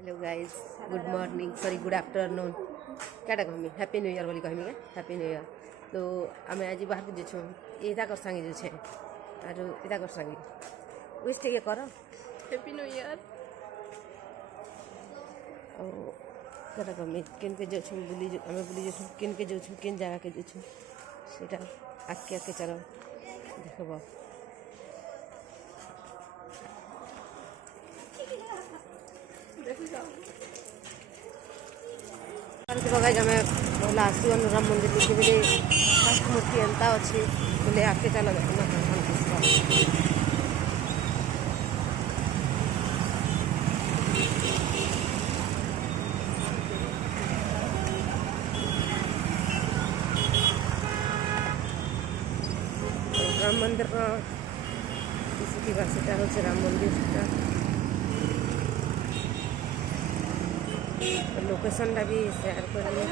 Hello guys, good morning sorry good afternoon क्या कहमी happy new year बोली कहमी क्या happy new year. तो आम आज बाहर को जाऊँ इता कर संगे जो छे आरो इता कर संगे विश टे कर हैप्पी न्यू ईयर। और क्या कहमी केन के जाऊँ बुली आम बुली जाऊँ केन के जाऊँ केन जगह के जाऊँ सेटा आके आके चलो देखब। गाइज आम बोला आसवन राम मंदिर देखी बोले फास्ट मूर्ति एंता अच्छी बोले आके चलो देखो राम मंदिर सीसीटीवी हूँ राम मंदिर लोकेशन भी शेयर करेंगे।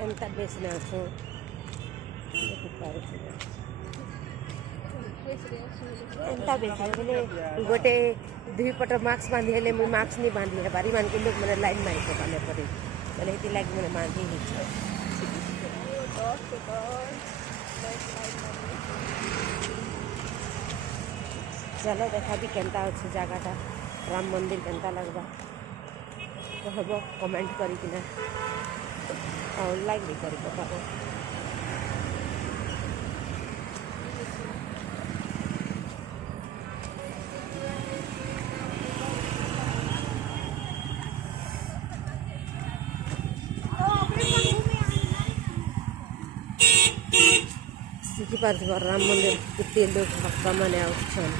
एंता बेचने अच्छे एंता बेच बोले गोटे दुईपट मास्क बांधी हेले मुझे मास्क नहीं बांधी है बारी मान के लोग मैंने लाइन मारी पकाने पड़े बोले ये लगे मैंने बांधी ही चलो देखा भी केनता अच्छे जगहटा राम मंदिर केनता लगवा कहब कमेंट करिकिना और लाइक भी कर पकाब। देखिपार राम मंदिर कितने लोग भक्त मैंने आसान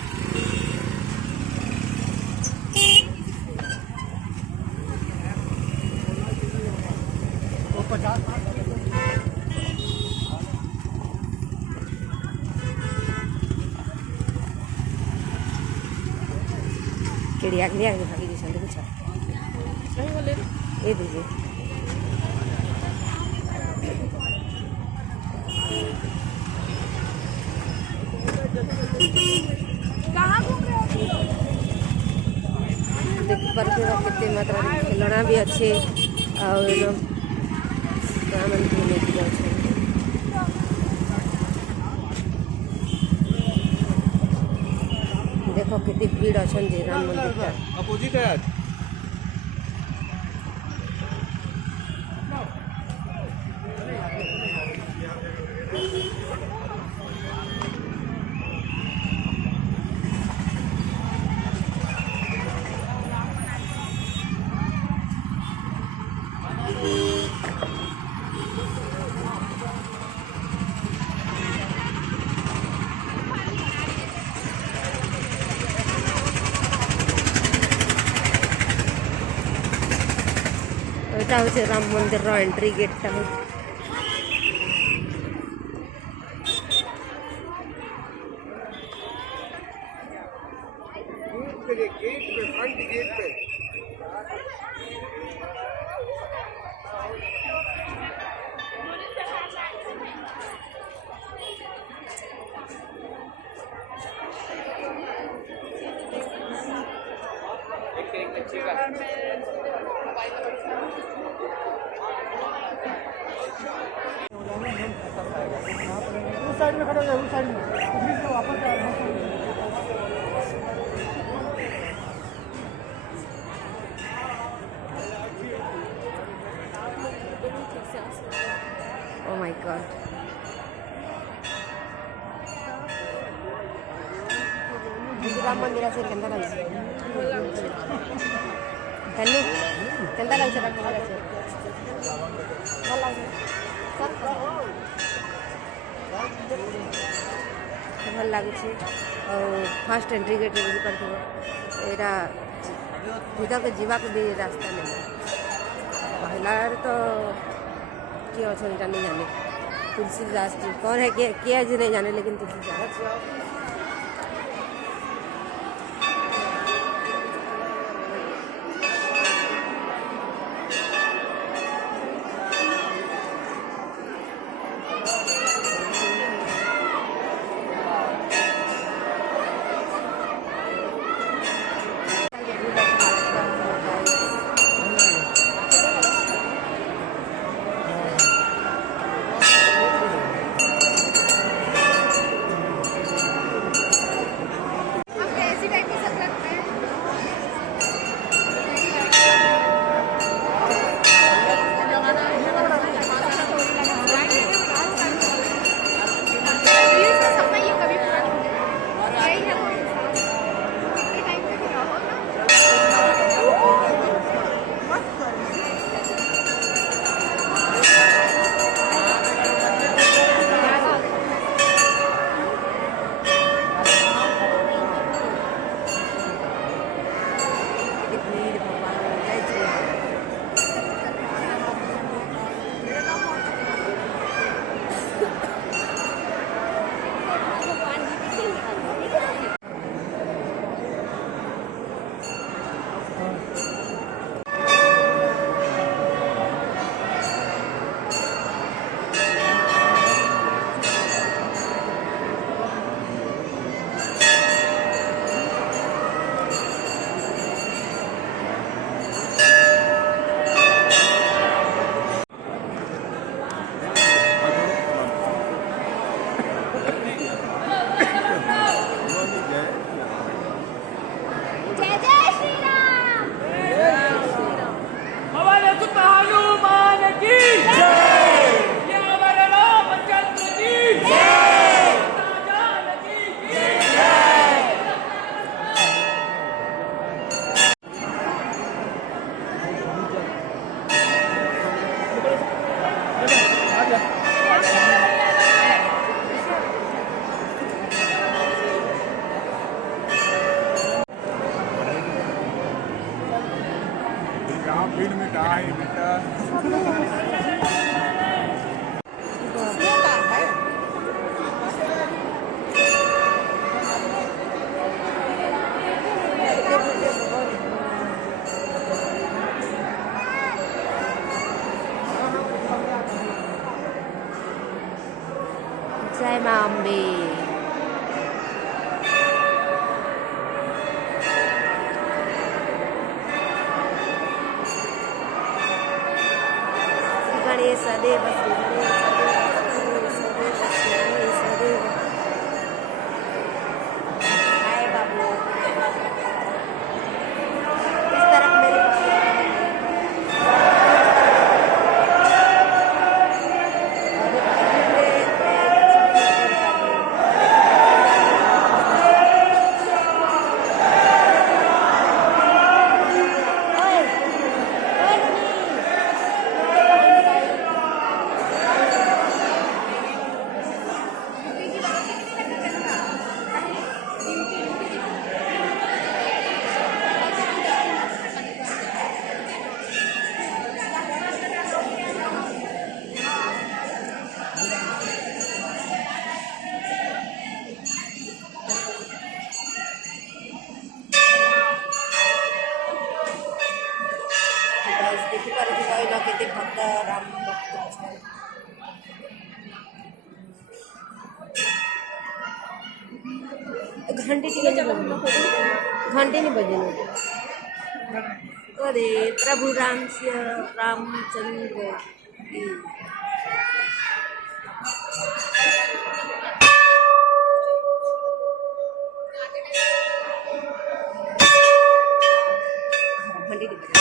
केड़ी आगे आगे भागी जी कुछ ये दीजिए कितने मात्रा खिलौना भी अच्छे और सामान भी लेके जाओ। देखो कितनी भीड़ अच्छे राम मंदिर का हूँ राम मंदिर एंट्री गेटा हूँ साइड में खड़ा है साइड में तो वापस ओ माय गॉड राम मंदिर से केंदा लगे धन्यू केंदा लगे राम मंदिर से भल लगे भल लगुच और फास्ट एंट्री गेट यहाँ भीतर के जीवा भी रास्ता नहीं पहला तो किए अच्छा नहीं जाने तुलसीदास जी कौन है किए आज नहीं जाने लेकिन तुलसीदास जहाँ भीड़ में कहाँ है बेटा। जय माँ अम्बे। गणेश देव श्री गणेश देव श्री गणेश देव। हाय बाबू, इस तरफ मेरे ଦେଖିପାରୁଥିବ ଏଇନା କେତେ ଭକ୍ତ ରାମ ଭକ୍ତ ଅଛନ୍ତି। घंटी नहीं बजने। अरे प्रभु रामचंद्र की। घंटी नहीं बजने।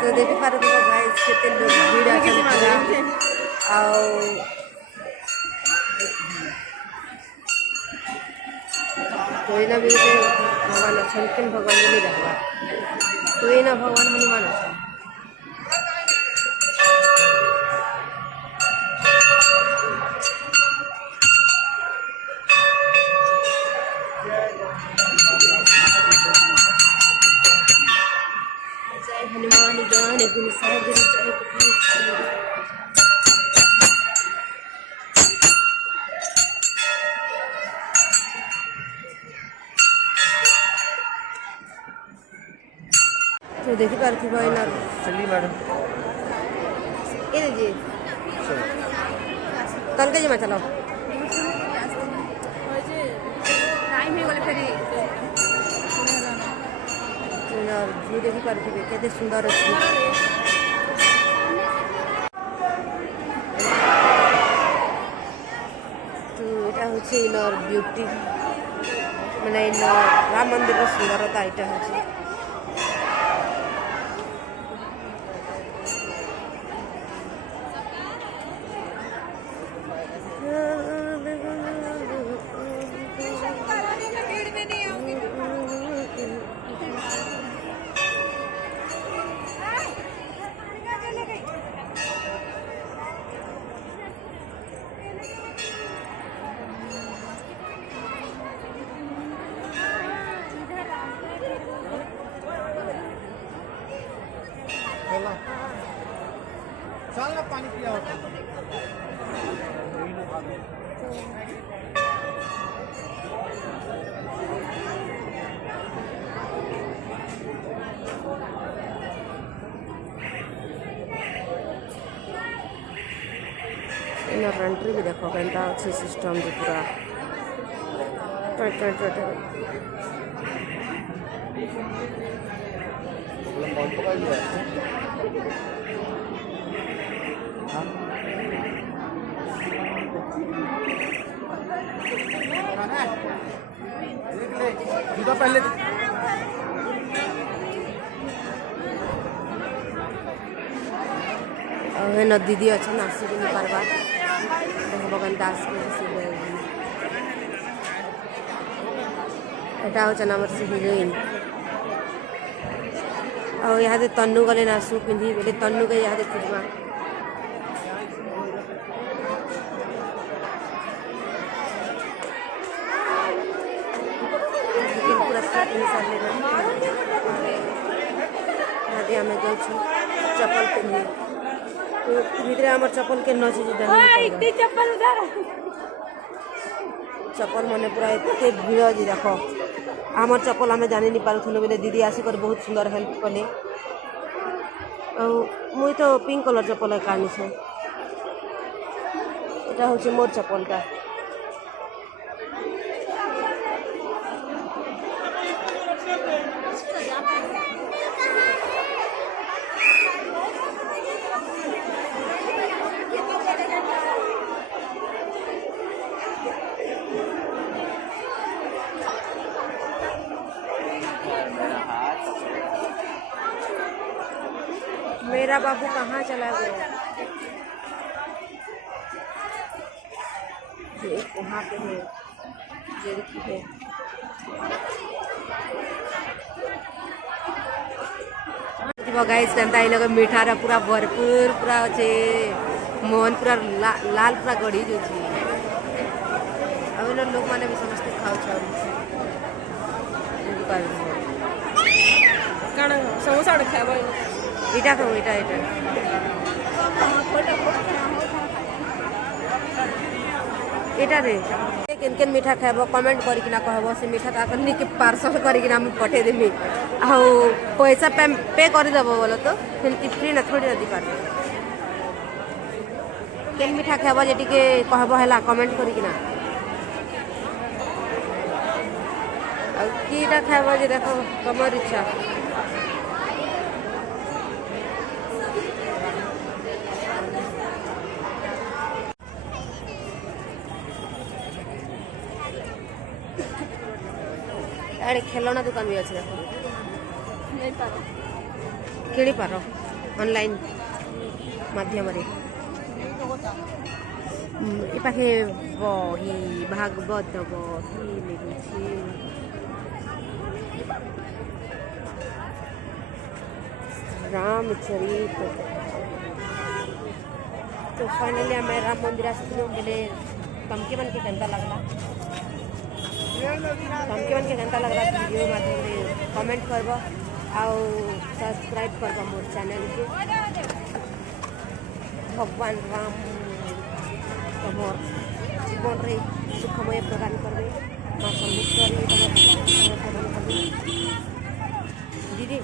तो देखी पारुथिବ गाइस केते लोग भीड़ अछन आउ कोइना भी भगवान अछन किन भगवान नहीं देखबा कोइना भगवान हनुमान अछन। हनुमान ज्ञान गुण सागर जय कपीश। तो देखी पारुथिବ एना चलिए मैडम ए जी तनके जमा चलो टाइम हे गले फेरी व्यू देखी पारुथिବେ केते सुंदर अछि। तो এটা হচ্ছে ইনর বিউটি মানে ইনর রাম মন্দিরের সুন্দরতা এটা হচ্ছে। चल ना पानी पिया होता एंट्री भी देख केन्ता अच्छे सिस्टम जो पूरा जूता पहले न दीदी अच्छा आसी भी नहीं पार्बार देखो केन्ता आसबे एटा हूँ आमर से हिरोइन यहाँ तन्नू गले नासू पिंधि बोले तन्नू के यहाँ खोजमा आम जाऊँ चप्पल पिंधि तो भितर आम चप्पल के नची चप्पल मैंने पूरा एत भीड़ जी देख आम चप्पल आम जानी नहीं पार्थलु बोले दीदी आसिक बहुत सुंदर हेल्प कले मुई तो पिंक कलर चप्पल कानी से এটা হচ্ছে মোর চপ্পলটা मेरा बाबू कहाँ चला गया ये वहाँ पे है जेरकी है गाइस जनता लोग मीठार पूरा भरपूर पूरा अच्छे मोहन पूरा लाल पूरा गढ़ी जो अब लोग मैंने भी समस्ते खाऊ समोसा खाए इटा खाऊ इटा इटा एटा रे केन केन मीठा खाएब कमेंट करिकिना कहब से मीठा ताकनी के पार्सल करिकिना हम पठे देमी आ पैसा पे कर देबो बोलो तो सेंती फ्री ना थोड़ी दी पार केन मीठा खाएब जेटी के कहब हला कमेंट करिकिना आ कीटा खाएब जे देखो तमर इच्छा अरे खेलना दुकान भी अच्छे देखो नहीं पारो किणी पार ऑनलाइन माध्यम पाखे बही भागवत बही मिलूँ रामचरित तो फाइनली आम राम मंदिर आसलु बोले तमके मन के केन्ता लगला तमके मन के केन्ता लगला वीडियो माध्यम कमेंट करब आउ सब्सक्राइब करब मोर चैनल के भगवान राम तमर जीवन रे सुखमय प्रदान करबे माँ सम्मुखेश्वरी प्रदान करबे दीदी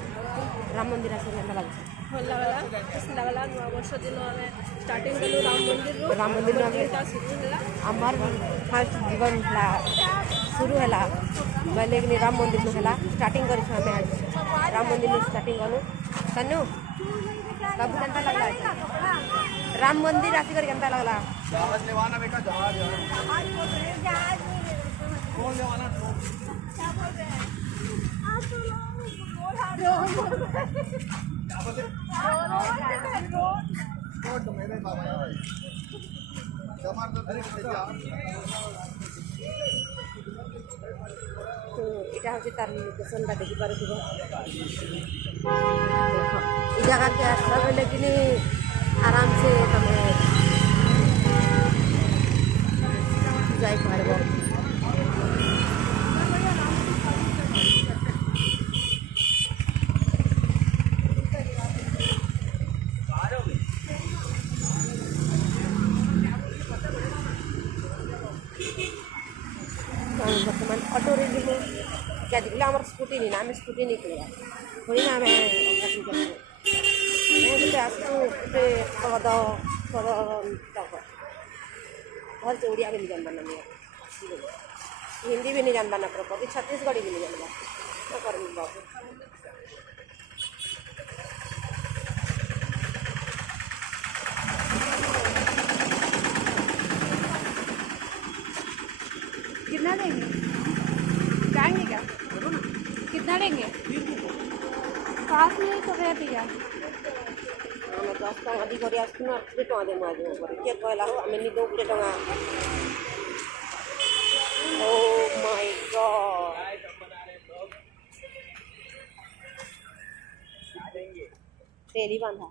राम मंदिर आसे केन्ता लगला भल लगला खुशी लगला नवा वर्ष दिन आमे स्टार्टिंग कलु राम मंदिर शुरू होला आमार फर्स्ट जीवन शुरू है बोले कि राम मंदिर में है स्टार्टिंग कर राम मंदिर में स्टार्टिंग कलु सन्नू बाबू केन्ता लगला राम मंदिर आसिक केन्ता लगला तो এটা হচ্ছে তার লোকেশনটা দেখি পারুথিব এই জায়গাকে আসলা বেলে কিনি আরাম से তুমি যাই পারব बर्तमान ऑटो रे जीवु क्या दिखला आम स्कूटी नहीं ना आम स्कूटी नहीं किया थोड़ी ना आम आसू गोटे पद पद भल से ओडिया भी नहीं जानबा ना हिंदी भी नहीं जानबा ना प्रॉपर छत्तीसगढ़ी भी नहीं जानबा क्या करमी बाबू कितना देंगे? जाएंगे क्या? कितना देंगे? 5 मिनट तो गया दिया। ଆମେ 10 ଟଙ୍କା ଦି କରି ଆସୁଛୁ ନା 20 ଟଙ୍କା ଦେମୁ ଆଜି ଉପରେ କିଏ କହିଲା ହୋ ଆମେ ନି ଦଉ 20 ଟଙ୍କା ଓ ମାଇ ଗଡ୍ तेली बांधा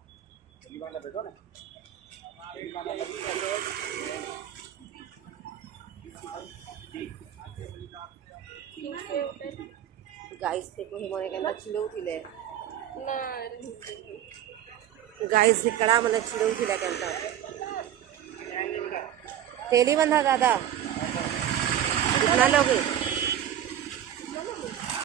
गाइस देखो हिमाने के अंदर चिड़ौथिले ना गाइस कड़ा मन चिड़ौथिले के अंदर तेली बांधा दादा कितना लोगे